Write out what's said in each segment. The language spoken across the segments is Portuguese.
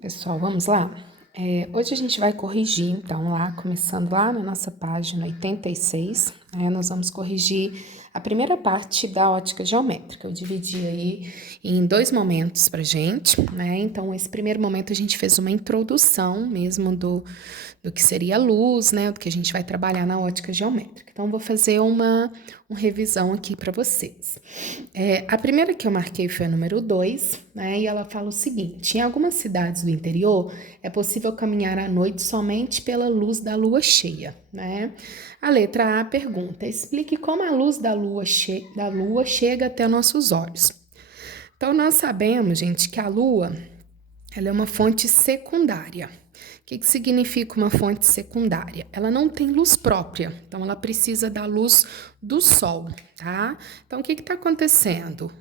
Pessoal, vamos lá? Hoje a gente vai corrigir, então, começando lá na nossa página 86, nós vamos corrigir a primeira parte da ótica geométrica. Eu dividi aí em dois momentos pra gente, né? Então, esse primeiro momento a gente fez uma introdução mesmo do que seria a luz, né? Do que a gente vai trabalhar na ótica geométrica. Então, vou fazer uma revisão aqui para vocês. A primeira que eu marquei foi a número 2, né? E ela fala o seguinte: em algumas cidades do interior é possível caminhar à noite somente pela luz da lua cheia, né? A letra A pergunta: explique como a luz da lua chega até nossos olhos. Então, nós sabemos, gente, que a lua ela é uma fonte secundária. O que significa uma fonte secundária? Ela não tem luz própria, então ela precisa da luz do Sol, tá? Então, o que está acontecendo?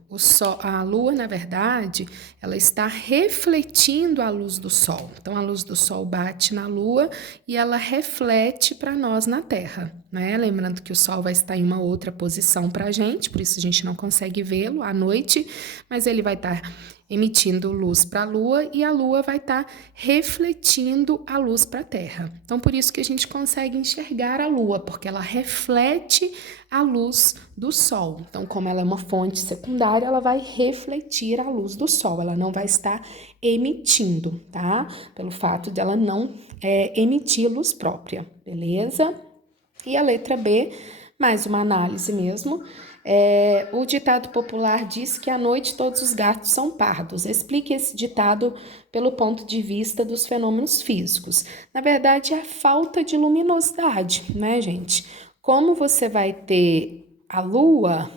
A Lua, na verdade, ela está refletindo a luz do Sol. Então, a luz do Sol bate na Lua e ela reflete para nós na Terra, né? Lembrando que o Sol vai estar em uma outra posição para a gente, por isso a gente não consegue vê-lo à noite, mas ele vai estar emitindo luz para a Lua e a Lua vai estar refletindo a luz para a Terra. Então, por isso que a gente consegue enxergar a Lua, porque ela reflete a luz do Sol. Então, como ela é uma fonte secundária, ela vai refletir a luz do Sol, ela não vai estar emitindo, tá? Pelo fato dela não emitir luz própria, beleza? E a letra B, mais uma análise mesmo. O ditado popular diz que à noite todos os gatos são pardos. Explique esse ditado pelo ponto de vista dos fenômenos físicos. Na verdade, é a falta de luminosidade, né, gente? Como você vai ter a lua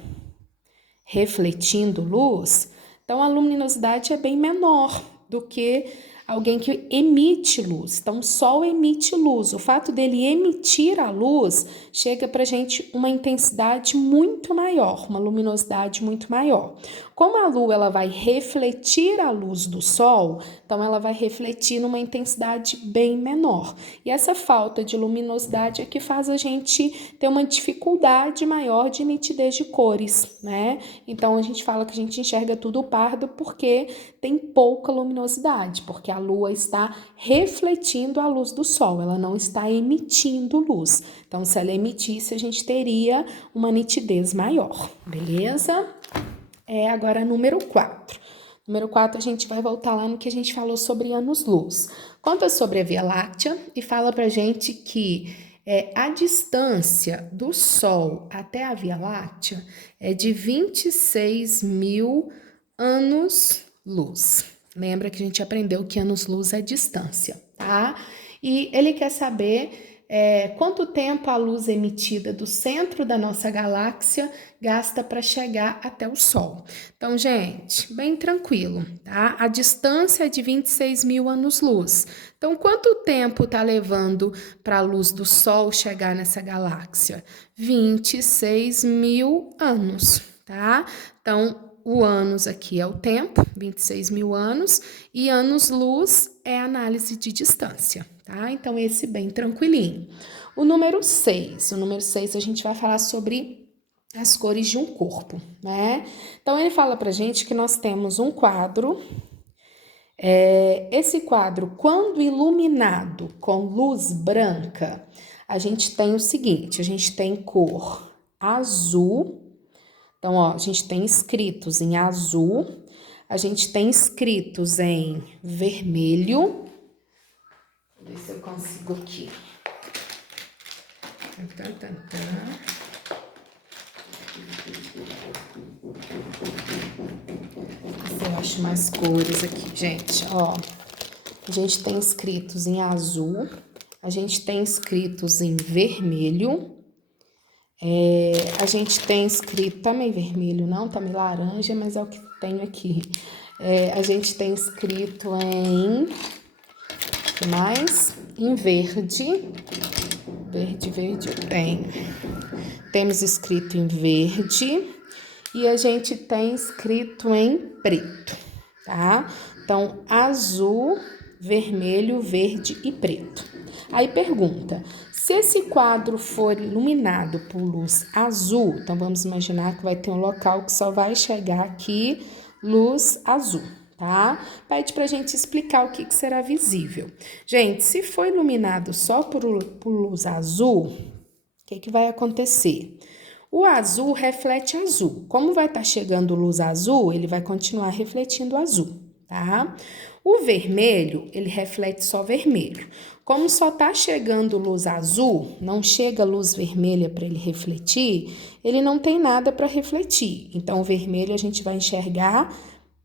refletindo luz, então a luminosidade é bem menor do que alguém que emite luz. Então, o Sol emite luz. O fato dele emitir a luz chega para a gente uma intensidade muito maior, uma luminosidade muito maior. Como a Lua ela vai refletir a luz do Sol, então ela vai refletir numa intensidade bem menor. E essa falta de luminosidade é que faz a gente ter uma dificuldade maior de nitidez de cores, né? Então, a gente fala que a gente enxerga tudo pardo porque tem pouca luminosidade, porque a Lua está refletindo a luz do Sol, ela não está emitindo luz. Então, se ela emitisse, a gente teria uma nitidez maior, beleza? Agora, número 4. Número 4, a gente vai voltar lá no que a gente falou sobre anos-luz. Conta sobre a Via Láctea e fala pra gente que a distância do Sol até a Via Láctea é de 26 mil anos-luz. Lembra que a gente aprendeu que anos-luz é distância, tá? E ele quer saber quanto tempo a luz emitida do centro da nossa galáxia gasta para chegar até o Sol. Então, gente, bem tranquilo, tá? A distância é de 26 mil anos-luz. Então, quanto tempo está levando para a luz do Sol chegar nessa galáxia? 26 mil anos, tá? Então, o anos aqui é o tempo, 26 mil anos, e anos-luz é a análise de distância, tá? Então, esse bem tranquilinho. O número 6 a gente vai falar sobre as cores de um corpo, né? Então, ele fala pra gente que nós temos um quadro. Esse quadro, quando iluminado com luz branca, a gente tem o seguinte, a gente tem cor azul. Então, ó, a gente tem escritos em azul, a gente tem escritos em vermelho. Vou ver se eu consigo aqui. Eu acho mais cores aqui, gente, ó. A gente tem escritos em azul, a gente tem escritos em vermelho, a gente tem escrito também vermelho, não, também laranja, mas é o que tenho aqui. A gente tem escrito em, que mais? Em verde, verde eu tenho. Temos escrito em verde e a gente tem escrito em preto, tá? Então, azul, vermelho, verde e preto. Aí pergunta, se esse quadro for iluminado por luz azul, então vamos imaginar que vai ter um local que só vai chegar aqui luz azul, tá? Pede para a gente explicar o que será visível. Gente, se for iluminado só por luz azul, o que vai acontecer? O azul reflete azul. Como vai estar chegando luz azul, ele vai continuar refletindo azul, tá? O vermelho, ele reflete só vermelho. Como só está chegando luz azul, não chega luz vermelha para ele refletir, ele não tem nada para refletir. Então, o vermelho a gente vai enxergar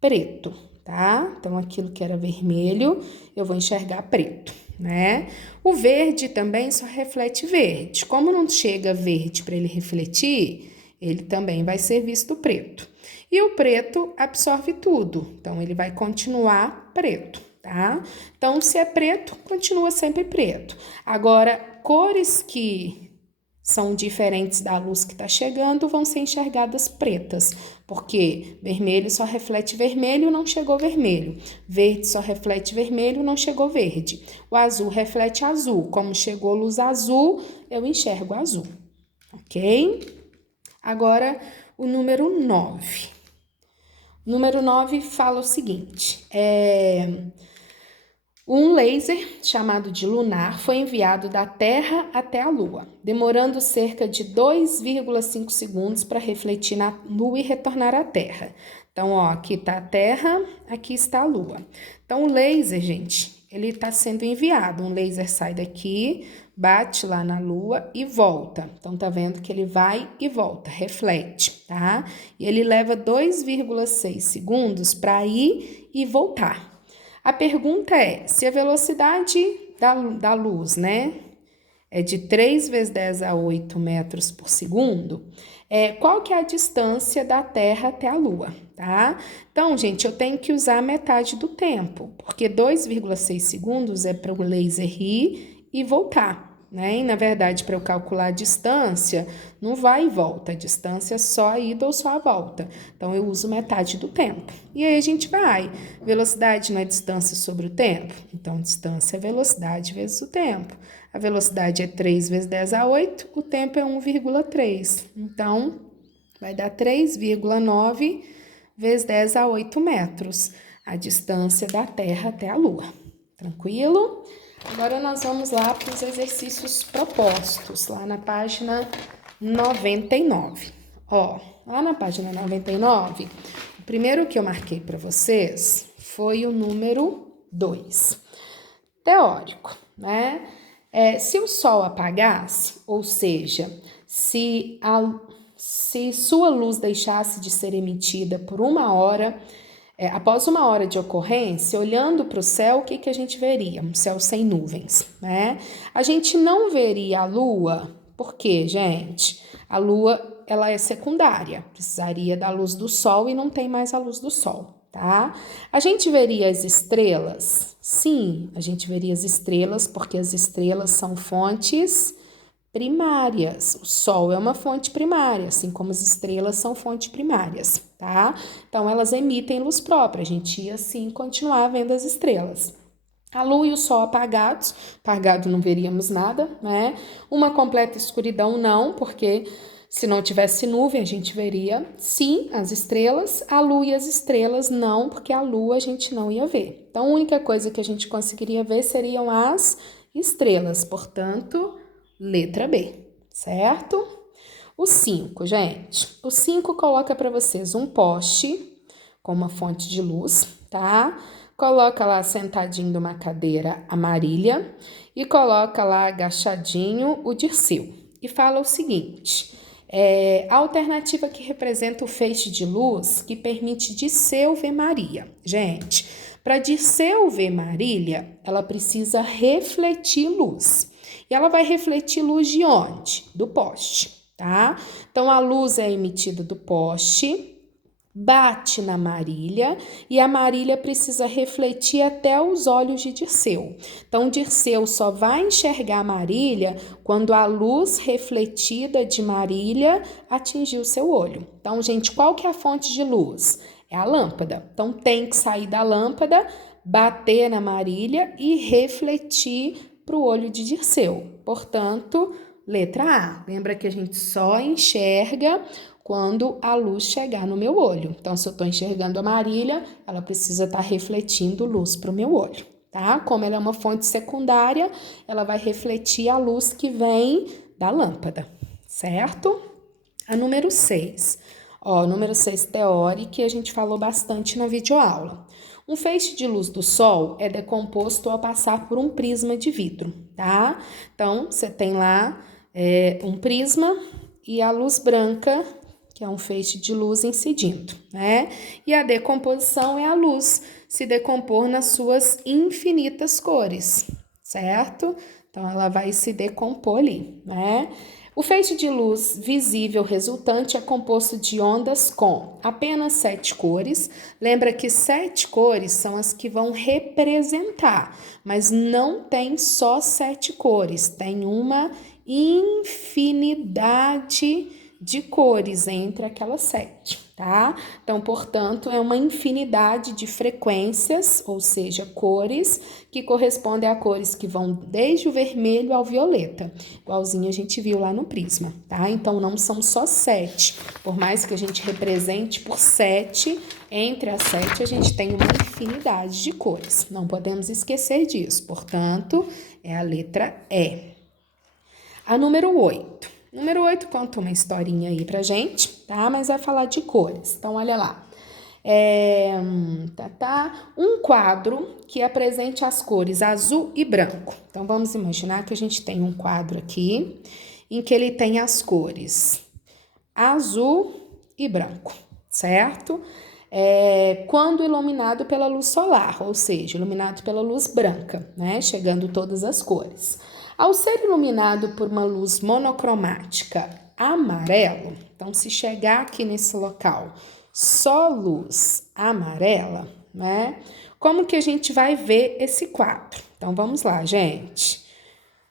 preto, tá? Então, aquilo que era vermelho, eu vou enxergar preto, né? O verde também só reflete verde. Como não chega verde para ele refletir, ele também vai ser visto preto. E o preto absorve tudo, então ele vai continuar preto, tá? Então, se é preto, continua sempre preto. Agora, cores que são diferentes da luz que está chegando vão ser enxergadas pretas, porque vermelho só reflete vermelho, não chegou vermelho. Verde só reflete vermelho, não chegou verde. O azul reflete azul. Como chegou luz azul, eu enxergo azul, ok? Agora, o número 9. O número 9 fala o seguinte, um laser chamado de lunar foi enviado da Terra até a Lua, demorando cerca de 2,5 segundos para refletir na Lua e retornar à Terra. Então, ó, aqui está a Terra, aqui está a Lua. Então, o laser, gente, ele está sendo enviado. Um laser sai daqui, bate lá na Lua e volta. Então, tá vendo que ele vai e volta, reflete, tá? E ele leva 2,6 segundos para ir e voltar. A pergunta é, se a velocidade da luz, né, é de 3 vezes 10 a 8 metros por segundo, qual que é a distância da Terra até a Lua, tá? Então, gente, eu tenho que usar metade do tempo, porque 2,6 segundos é para o laser ir e voltar, né? E, na verdade, para eu calcular a distância, não vai e volta, a distância é só a ida ou só a volta. Então, eu uso metade do tempo. E aí, a gente vai, velocidade não é distância sobre o tempo? Então, distância é velocidade vezes o tempo. A velocidade é 3 vezes 10 a 8, o tempo é 1,3. Então, vai dar 3,9 vezes 10 a 8 metros, a distância da Terra até a Lua. Tranquilo? Agora nós vamos lá para os exercícios propostos, lá na página 99. Ó, lá na página 99, o primeiro que eu marquei para vocês foi o número 2. Teórico, né? Se o Sol apagasse, ou seja, se sua luz deixasse de ser emitida por 1 hora, após 1 hora de ocorrência, olhando para o céu, o que a gente veria? Um céu sem nuvens, né? A gente não veria a Lua, por quê, gente? A Lua, ela é secundária, precisaria da luz do Sol e não tem mais a luz do Sol, tá? A gente veria as estrelas? Sim, a gente veria as estrelas, porque as estrelas são fontes primárias. O Sol é uma fonte primária, assim como as estrelas são fontes primárias, tá? Então, elas emitem luz própria, a gente ia, assim, continuar vendo as estrelas. A Lua e o Sol apagado não veríamos nada, né? Uma completa escuridão não, porque se não tivesse nuvem a gente veria, sim, as estrelas. A Lua e as estrelas não, porque a Lua a gente não ia ver. Então, a única coisa que a gente conseguiria ver seriam as estrelas, portanto, letra B, certo? O 5, gente. O 5 coloca para vocês um poste com uma fonte de luz, tá? Coloca lá sentadinho numa cadeira a Marília e coloca lá agachadinho o Dirceu. E fala o seguinte, a alternativa que representa o feixe de luz que permite Dirceu ver Maria. Gente, para Dirceu ver Marília, ela precisa refletir luz. E ela vai refletir luz de onde? Do poste, tá? Então, a luz é emitida do poste, bate na Marília e a Marília precisa refletir até os olhos de Dirceu. Então, Dirceu só vai enxergar Marília quando a luz refletida de Marília atingir o seu olho. Então, gente, qual que é a fonte de luz? É a lâmpada. Então, tem que sair da lâmpada, bater na Marília e refletir para o olho de Dirceu. Portanto, letra A. Lembra que a gente só enxerga quando a luz chegar no meu olho. Então, se eu estou enxergando a Marília, ela precisa estar refletindo luz para o meu olho, tá? Como ela é uma fonte secundária, ela vai refletir a luz que vem da lâmpada, certo? A número 6. Ó, número 6 teórico, que a gente falou bastante na videoaula. Um feixe de luz do sol é decomposto ao passar por um prisma de vidro, tá? Então, você tem lá um prisma e a luz branca, que é um feixe de luz incidindo, né? E a decomposição é a luz se decompor nas suas infinitas cores, certo? Então, ela vai se decompor ali, né? O feixe de luz visível resultante é composto de ondas com apenas 7 cores. Lembra que 7 cores são as que vão representar, mas não tem só 7 cores, tem uma infinidade de cores entre aquelas 7, tá? Então, portanto, é uma infinidade de frequências, ou seja, cores, que correspondem a cores que vão desde o vermelho ao violeta, igualzinho a gente viu lá no prisma, tá? Então, não são só 7, por mais que a gente represente por 7, entre as 7 a gente tem uma infinidade de cores, não podemos esquecer disso, portanto, é a letra E. A número 8. Número 8 conta uma historinha aí pra gente, tá? Mas vai falar de cores. Então, olha lá. Um quadro que apresente as cores azul e branco. Então, vamos imaginar que a gente tem um quadro aqui em que ele tem as cores azul e branco, certo? Quando iluminado pela luz solar, ou seja, iluminado pela luz branca, né? Chegando todas as cores. Ao ser iluminado por uma luz monocromática amarelo, então se chegar aqui nesse local só luz amarela, né? Como que a gente vai ver esse quadro? Então vamos lá, gente.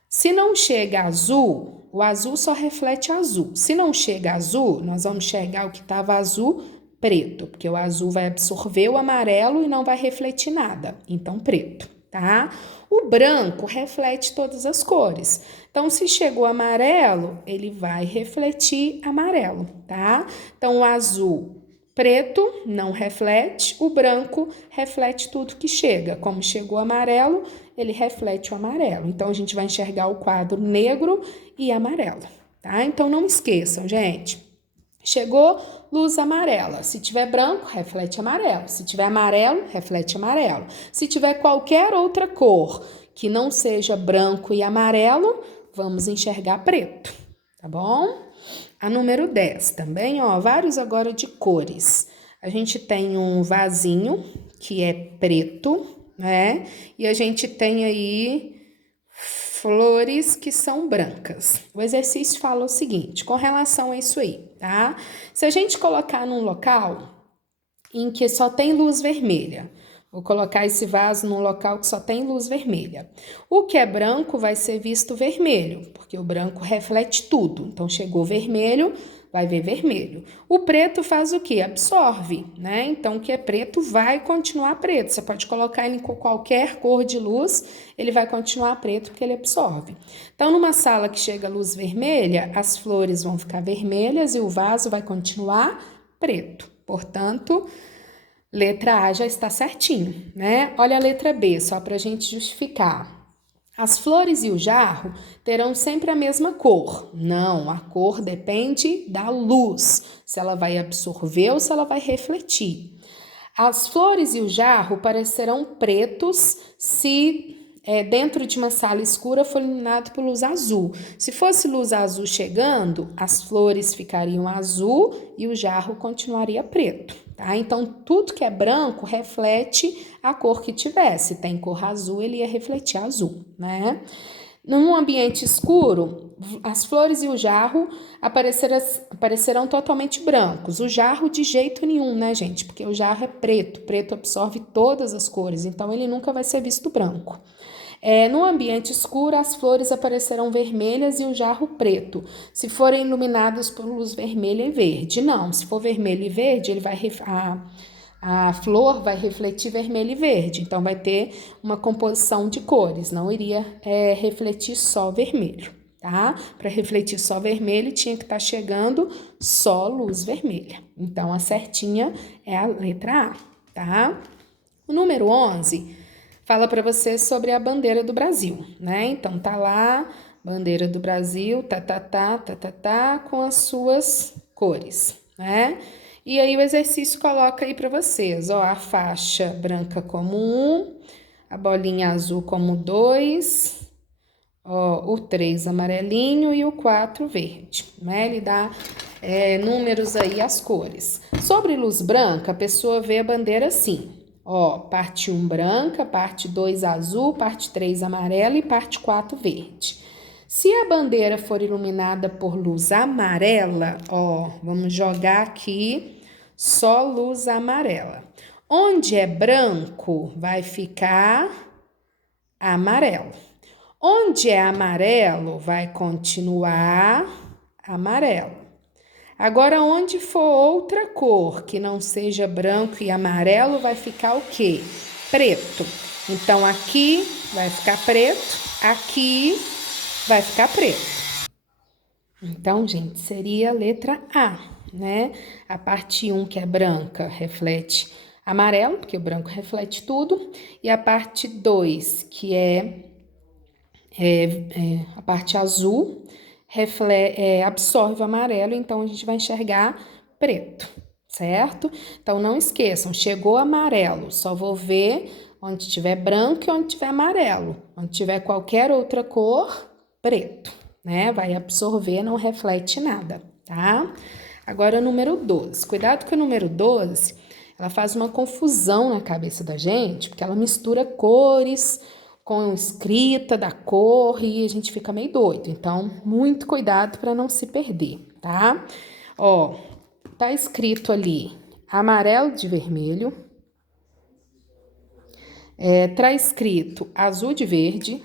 Se não chega azul, o azul só reflete azul. Se não chega azul, nós vamos enxergar o que estava azul preto, porque o azul vai absorver o amarelo e não vai refletir nada, então preto, tá? O branco reflete todas as cores. Então, se chegou amarelo, ele vai refletir amarelo, tá? Então, o azul preto não reflete, o branco reflete tudo que chega. Como chegou amarelo, ele reflete o amarelo. Então, a gente vai enxergar o quadro negro e amarelo, tá? Então, não esqueçam, gente. Chegou luz amarela. Se tiver branco, reflete amarelo. Se tiver amarelo, reflete amarelo. Se tiver qualquer outra cor que não seja branco e amarelo, vamos enxergar preto, tá bom? A número 10 também, ó, vários agora de cores. A gente tem um vasinho que é preto, né? E a gente tem aí flores que são brancas. O exercício fala o seguinte, com relação a isso aí, tá? Se a gente colocar num local em que só tem luz vermelha, vou colocar esse vaso num local que só tem luz vermelha. O que é branco vai ser visto vermelho, porque o branco reflete tudo. Então, chegou vermelho, vai ver vermelho. O preto faz o quê? Absorve, né? Então, o que é preto vai continuar preto. Você pode colocar ele com qualquer cor de luz, ele vai continuar preto porque ele absorve. Então, numa sala que chega luz vermelha, as flores vão ficar vermelhas e o vaso vai continuar preto. Portanto, letra A já está certinho, né? Olha a letra B, só para a gente justificar. As flores e o jarro terão sempre a mesma cor. Não, a cor depende da luz, se ela vai absorver ou se ela vai refletir. As flores e o jarro parecerão pretos se dentro de uma sala escura for iluminado por luz azul. Se fosse luz azul chegando, as flores ficariam azul e o jarro continuaria preto, tá? Então, tudo que é branco reflete a cor que tivesse. Tem cor azul, ele ia refletir azul, né? Num ambiente escuro, as flores e o jarro aparecerão totalmente brancos. O jarro de jeito nenhum, né, gente? Porque o jarro é preto. Preto absorve todas as cores, então ele nunca vai ser visto branco. No ambiente escuro, as flores aparecerão vermelhas e o jarro preto, se forem iluminados por luz vermelha e verde. Não, se for vermelho e verde, a flor vai refletir vermelho e verde, então vai ter uma composição de cores, não iria refletir só vermelho, tá? Para refletir só vermelho, tinha que estar chegando só luz vermelha. Então, a certinha é a letra A, tá? O número 11 fala para você sobre a bandeira do Brasil, né? Então, tá lá, bandeira do Brasil, com as suas cores, né? E aí o exercício coloca aí para vocês, ó, a faixa branca como 1, a bolinha azul como 2, ó, o 3 amarelinho e o 4 verde, né? Ele dá números aí, as cores. Sobre luz branca, a pessoa vê a bandeira assim, ó, parte 1 branca, parte 2 azul, parte 3 amarela e parte 4 verde. Se a bandeira for iluminada por luz amarela, ó, vamos jogar aqui só luz amarela. Onde é branco, vai ficar amarelo. Onde é amarelo, vai continuar amarelo. Agora, onde for outra cor que não seja branco e amarelo, vai ficar o quê? Preto. Então, aqui vai ficar preto, aqui vai ficar preto. Então, gente, seria a letra A, né? A parte 1, que é branca, reflete amarelo, porque o branco reflete tudo. E a parte 2, que é a parte azul, absorve o amarelo, então a gente vai enxergar preto, certo? Então, não esqueçam, chegou amarelo, só vou ver onde tiver branco e onde tiver amarelo. Onde tiver qualquer outra cor, preto, né? Vai absorver, não reflete nada, tá? Agora, o número 12. Cuidado com o número 12, ela faz uma confusão na cabeça da gente, porque ela mistura cores com escrita da cor e a gente fica meio doido. Então, muito cuidado para não se perder, tá? Ó, tá escrito ali amarelo de vermelho, tá escrito azul de verde,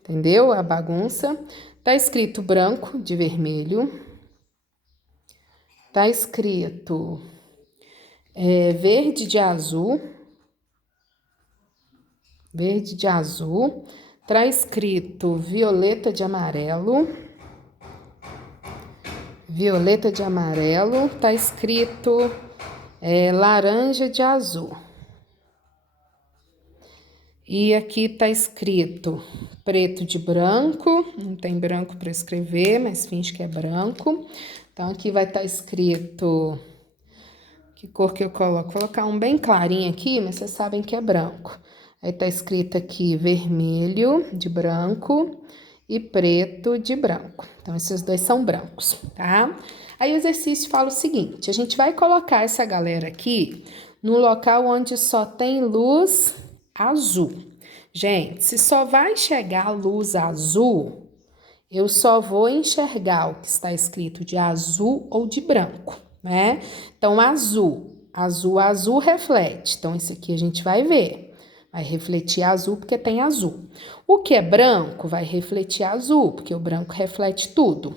entendeu? A bagunça. Tá escrito branco de vermelho, tá escrito verde de azul, tá escrito violeta de amarelo, tá escrito laranja de azul. E aqui tá escrito preto de branco, não tem branco para escrever, mas finge que é branco. Então, aqui vai estar escrito, que cor que eu coloco? Vou colocar um bem clarinho aqui, mas vocês sabem que é branco. Aí tá escrito aqui vermelho de branco e preto de branco. Então, esses dois são brancos, tá? Aí o exercício fala o seguinte, a gente vai colocar essa galera aqui no local onde só tem luz azul. Gente, se só vai chegar luz azul, eu só vou enxergar o que está escrito de azul ou de branco, né? Então, azul reflete. Então, esse aqui a gente vai ver. Vai refletir azul porque tem azul. O que é branco vai refletir azul, porque o branco reflete tudo.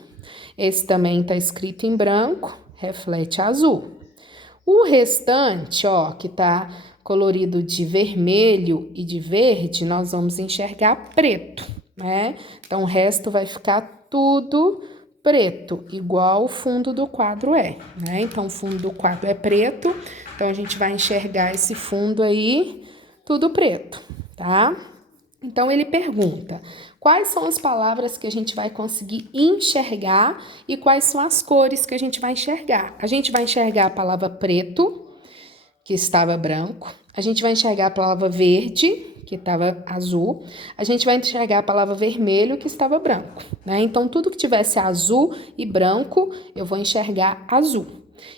Esse também está escrito em branco, reflete azul. O restante, ó, que tá colorido de vermelho e de verde, nós vamos enxergar preto, né? Então, o resto vai ficar tudo preto, igual o fundo do quadro é, né? Então, o fundo do quadro é preto, então a gente vai enxergar esse fundo aí, tudo preto, tá? Então, ele pergunta, quais são as palavras que a gente vai conseguir enxergar e quais são as cores que a gente vai enxergar? A gente vai enxergar a palavra preto, que estava branco. A gente vai enxergar a palavra verde, que estava azul. A gente vai enxergar a palavra vermelho, que estava branco, né? Então, tudo que tivesse azul e branco, eu vou enxergar azul.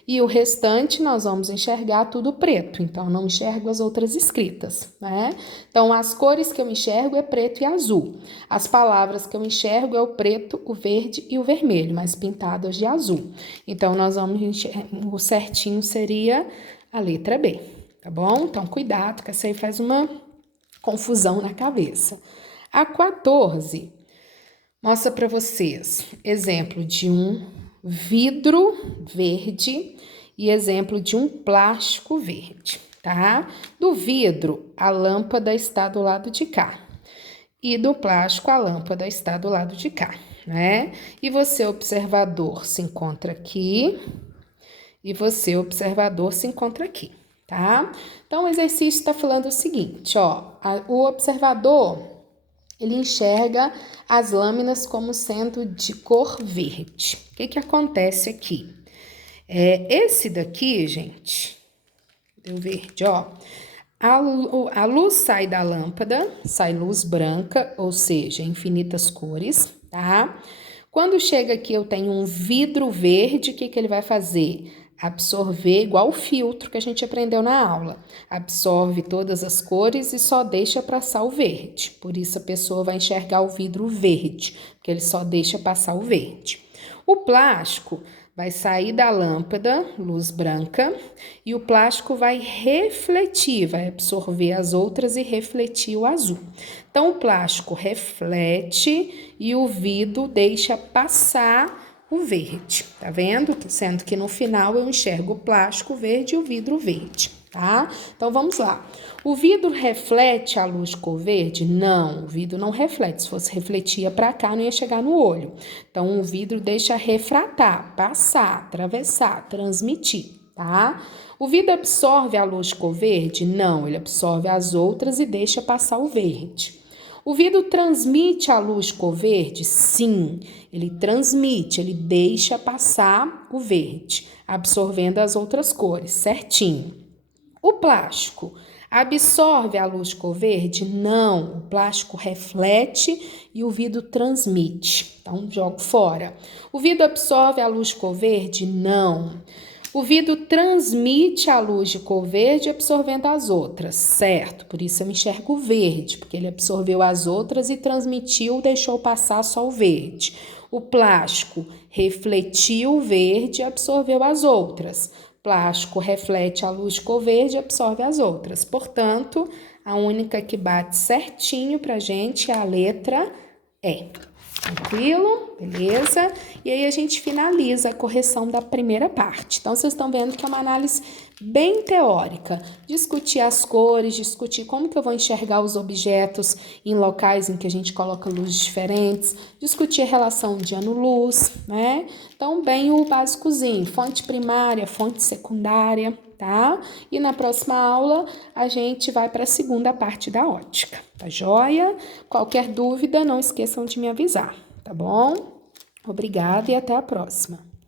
E o restante, nós vamos enxergar tudo preto. Então, não enxergo as outras escritas, né? Então, as cores que eu enxergo é preto e azul. As palavras que eu enxergo é o preto, o verde e o vermelho, mas pintadas de azul. Então, nós vamos enxergar, o certinho seria a letra B, tá bom? Então, cuidado, que essa aí faz uma confusão na cabeça. A 14 mostra para vocês exemplo de um vidro verde e exemplo de um plástico verde, tá? Do vidro, a lâmpada está do lado de cá. e do plástico a lâmpada está do lado de cá, né? E você, observador, se encontra aqui e você, observador, se encontra aqui, tá? Então, o exercício está falando o seguinte, ó, o observador, ele enxerga as lâminas como sendo de cor verde. O que que acontece aqui? Esse daqui, gente, deu verde, ó. A luz sai da lâmpada, sai luz branca, ou seja, infinitas cores, tá? Quando chega aqui eu tenho um vidro verde, o que que ele vai fazer? Absorver igual o filtro que a gente aprendeu na aula. Absorve todas as cores e só deixa passar o verde. Por isso a pessoa vai enxergar o vidro verde, porque ele só deixa passar o verde. O plástico vai sair da lâmpada, luz branca, e o plástico vai refletir, vai absorver as outras e refletir o azul. Então, o plástico reflete e o vidro deixa passar o verde, tá vendo? Sendo que no final eu enxergo o plástico verde e o vidro verde, tá? Então, vamos lá. O vidro reflete a luz de cor verde? Não, o vidro não reflete. Se fosse refletia para cá, não ia chegar no olho. Então, o vidro deixa refratar, passar, atravessar, transmitir, tá? O vidro absorve a luz de cor verde? Não, ele absorve as outras e deixa passar o verde. O vidro transmite a luz de cor verde? Sim, ele transmite, ele deixa passar o verde, absorvendo as outras cores, certinho. O plástico absorve a luz de cor verde? Não, o plástico reflete e o vidro transmite. Então, jogo fora. O vidro absorve a luz de cor verde? Não. O vidro transmite a luz de cor verde absorvendo as outras, certo? Por isso eu enxergo verde, porque ele absorveu as outras e transmitiu, deixou passar só o verde. O plástico refletiu o verde e absorveu as outras. Plástico reflete a luz de cor verde e absorve as outras. Portanto, a única que bate certinho pra gente é a letra E. Tranquilo? Beleza? E aí a gente finaliza a correção da primeira parte. Então, vocês estão vendo que é uma análise bem teórica. Discutir as cores, discutir como que eu vou enxergar os objetos em locais em que a gente coloca luzes diferentes, discutir a relação de ano-luz, né? Então, bem o básicozinho, fonte primária, fonte secundária, tá? E na próxima aula a gente vai para a segunda parte da ótica, tá joia? Qualquer dúvida, não esqueçam de me avisar, tá bom? Obrigada e até a próxima.